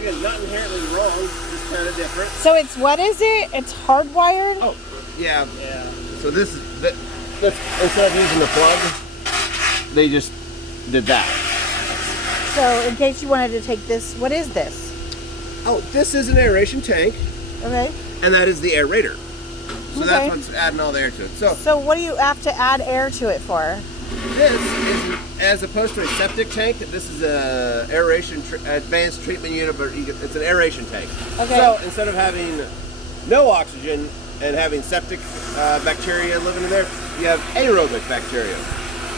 again, not inherently wrong, just kind of different. So it's, what is it? It's hardwired? Oh, yeah. So this is, instead of using the plug, they just did that. So in case you wanted to take this, what is this? Oh, this is an aeration tank. Okay. And that is the aerator. So Okay. that's what's adding all the air to it. So what do you have to add air to it for? This is, as opposed to a septic tank, this is a aeration advanced treatment unit, but it's an aeration tank. Okay. So instead of having no oxygen and having septic bacteria living in there, you have aerobic bacteria,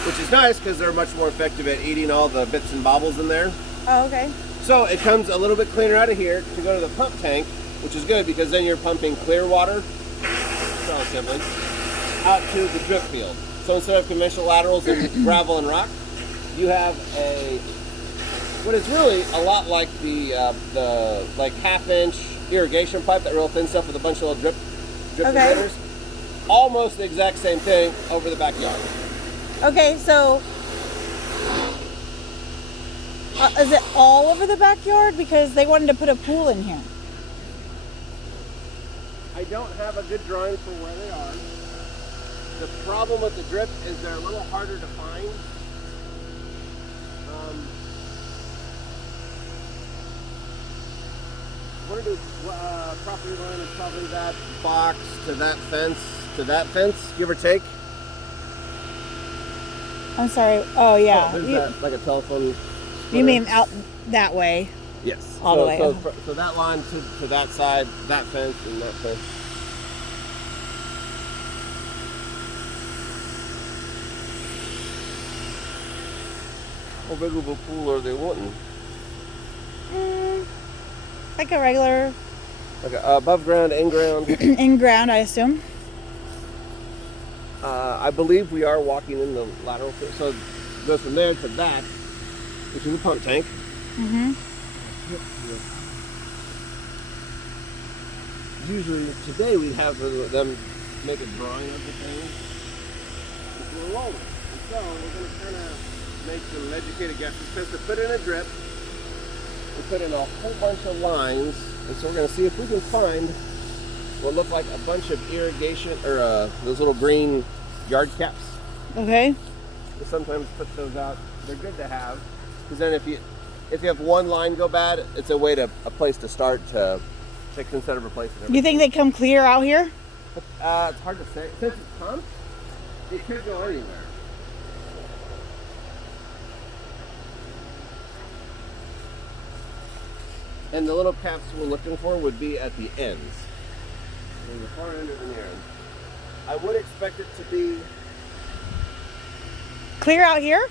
which is nice because they're much more effective at eating all the bits and bobbles in there. Oh, okay. So it comes a little bit cleaner out of here to go to the pump tank, which is good because then you're pumping clear water, relatively, out to the drip field. So instead of conventional laterals and gravel and rock, you have what is really a lot like the like half-inch irrigation pipe, that real thin stuff with a bunch of little drip containers. Almost the exact same thing over the backyard. Okay, so is it all over the backyard? Because they wanted to put a pool in here. I don't have a good drawing for where they are. The problem with the drip is they're a little harder to find. Where do property line is probably that box to that fence, give or take. I'm sorry. Oh, yeah. Oh, there's that, like a telephone. You mean out that way? Yes. All the way. So that line to that side, that fence, and that fence. How big of a pool are they wanting? Like a regular... Like a above ground, in ground? in ground, I assume. I believe we are walking in the lateral. So it goes from there to that, which is a pump tank. Mm-hmm. Usually today we'd have them make a drawing of the thing. We're rolling. And so we're going to kind of make some educated guesses. Because to put in a drip, we put in a whole bunch of lines. And so we're going to see if we can find what look like a bunch of irrigation, or those little green yard caps. Okay. We sometimes put those out. They're good to have. Because then if you have one line go bad, it's a place to start to fix instead of replacing everything. You think they come clear out here? It's hard to say. Since it's pumped, it could go anywhere. And the little caps we're looking for would be at the ends. So the far end or the near end. I would expect it to be Clear out here?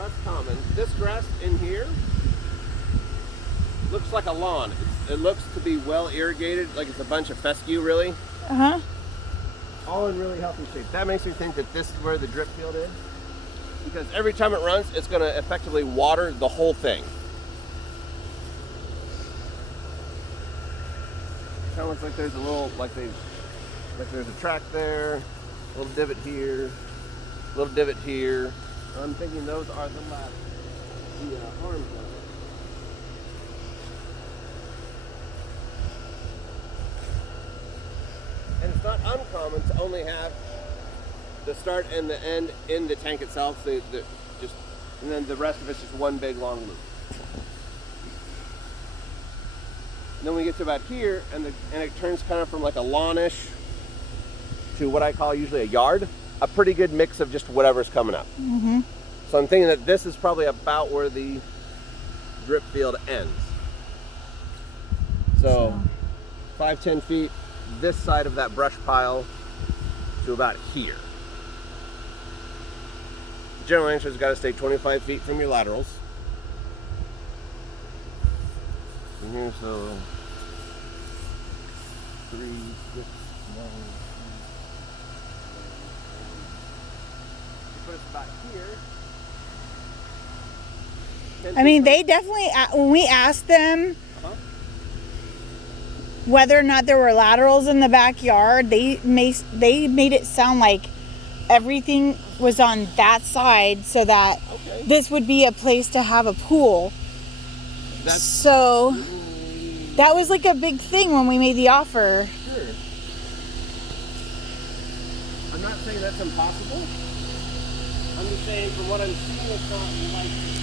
less common. This grass in here looks like a lawn. It looks to be well irrigated, like it's a bunch of fescue, really. Uh-huh. All in really healthy shape. That makes me think that this is where the drip field is, because every time it runs, it's going to effectively water the whole thing. Kind of looks like there's a little, like there's a track there, a little divot here, a little divot here. I'm thinking those are the arms of it. And it's not uncommon to only have the start and the end in the tank itself, and then the rest of it's just one big long loop. And then we get to about here, and it turns kind of from like a lawnish to what I call usually a yard, a pretty good mix of just whatever's coming up. Mm-hmm. So I'm thinking that this is probably about where the drip field ends. So 5-10 feet this side of that brush pile to about here. General answer has got to stay 25 feet from your laterals. And here's the 3, 6, 9. Put it about here. I mean, they definitely, when we asked them whether or not there were laterals in the backyard, they made it sound like everything was on that side, so that this would be a place to have a pool. That's So that was like a big thing when we made the offer. sure. I'm not saying that's impossible. I'm just saying from what I'm seeing, it's not like